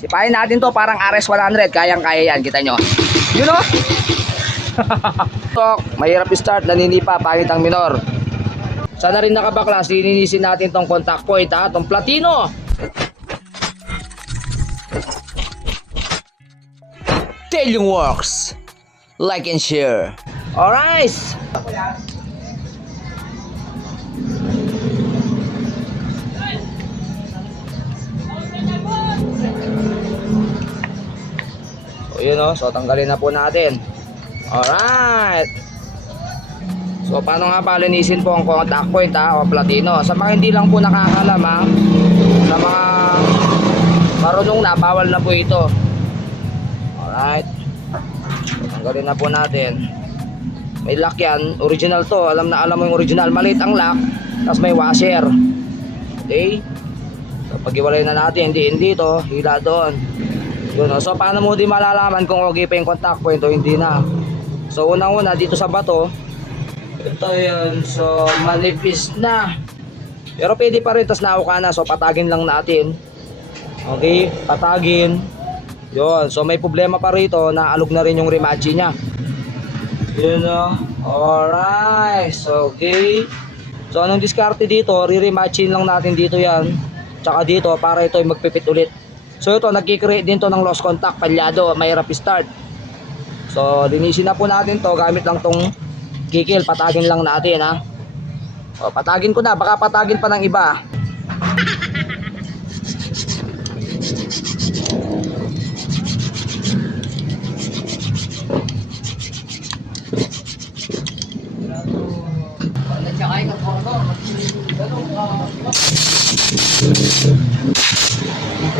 Sipahin natin to parang RS100. Kayang-kaya yan. Kita nyo. You know? Tok, mahirap i-start. Naninipa. Pangit ang minor. Sana rin nakabaklas. Lininisin natin tong contact point ha. Tong platino. Tailing works. Like and share. Alright. So yun o, so tanggalin na po natin. Alright. So paano nga palinisin po ang contact point ha, o platino. Sa mga hindi lang po nakakalam ha, sa mga marunong na, bawal na po ito. Alright. Tanggalin na po natin. May lock yan, original to. Alam na alam mo yung original. Maliit ang lock, tapos may washer. Okay? So pag-iwalay na natin, hindi hindi to, hila doon. Yun, so paano mo di malalaman kung okay pa yung contact point o hindi na? So unang-una dito sa bato, ito yun, so manipis na. Pero pwede pa rin, tas nauka na, so patagin lang natin. Okay, patagin. Yun, so may problema pa rito, naalog na rin yung remachi niya. Yun o, alright, so okay. So anong diskarte dito, re-rematchin lang natin dito yan. Tsaka dito, para ito ay magpipit ulit. So ito, nagkikreate din to ng lost contact, palyado, mahirap i-start. So, linisin na po natin to gamit lang tong kikil, patagin lang natin ha. O, patagin ko na, baka patagin pa ng iba.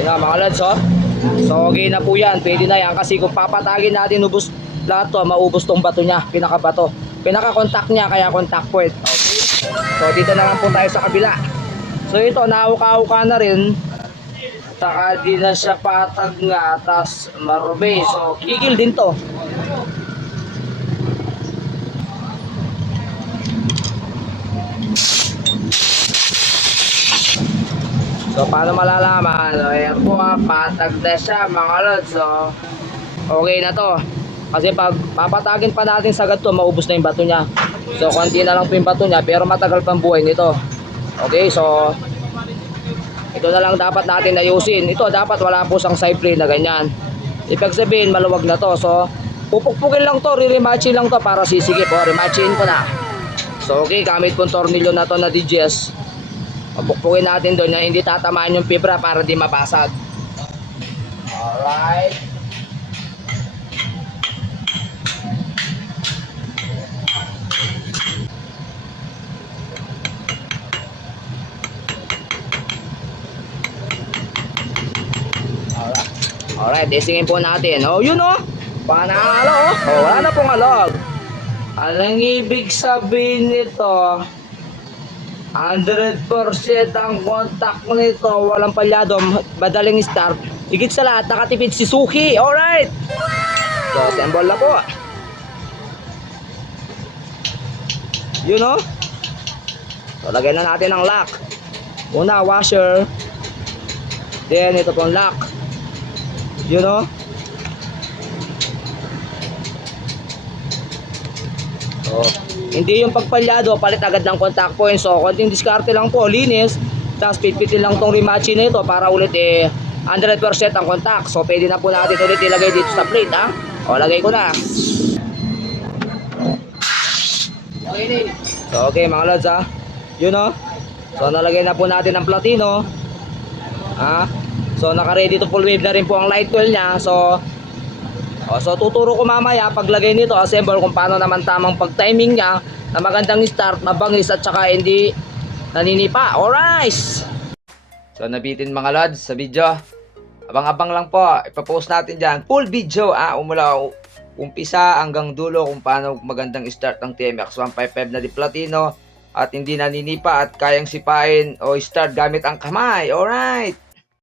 Yun na mga lads oh. So okay na po yan. Pwede na yan kasi kung papatagin natin ubos lahat to, maubos tong bato niya, pinakabato. Pinaka-contact niya kaya contact point. Okay. So dito na lang po tayo sa kabila. So ito, nauka-uka na rin. Saka di na siya patag nga, tas marube. So kikil din to. So, paano malalaman? So, ayan po ha, patag na siya mga lods. So, okay na to. Kasi pag papatagin pa natin sa to, maubos na yung bato niya. So, konti na lang po yung bato niya, pero matagal pang buhay nito. Okay, so, ito na lang dapat natin ayusin. Ito, dapat wala po sang side plate na ganyan. Ibig sabihin, maluwag na to. So, pupukpukin lang to, re-rematchin lang to para sisigip. O, rematchin ko na. So, okay, gamit kong tornilyo na to na DGS. Pupukpukin natin doon na hindi tatamaan yung fibra para di mabasag. Alright. Alright. Testingin po natin. Oh, yun oh. Panalo oh. Oh, wala na pong alog. Anong ibig sabihin nito? 100% ang contact nito, walang palyado, madaling start. Higit sa lahat, nakatipid si Suki. Alright! So, assemble na po. Yun o. So, lagyan na natin ang lock. Una, washer. Then, ito pong lock. Yun o. So, hindi yung pagpalyado, palit agad ng contact point. So, konting diskarte lang po, linis. Tapos pitpitin lang tong rematchin na ito para ulit eh 100% ang contact. So, pwede na po natin ulit ilagay dito sa plate, ha? O, lagay ko na. So, okay mga lods, ha? Yun, o. So, nalagay na po natin ang platino. Ha? So, naka-ready to full wave na rin po ang light coil niya. So, o, so tuturo ko mamaya paglagay nito assemble kung paano naman tamang pag-timing niya na magandang start, mabangis at saka hindi naninipa. Alright! So nabitin mga lads sa video. Abang-abang lang po. Ipapost natin dyan. Full video ah. Umula umpisa hanggang dulo kung paano magandang start ng TMX 155 na di platino at hindi naninipa at kayang sipain o start gamit ang kamay. Alright!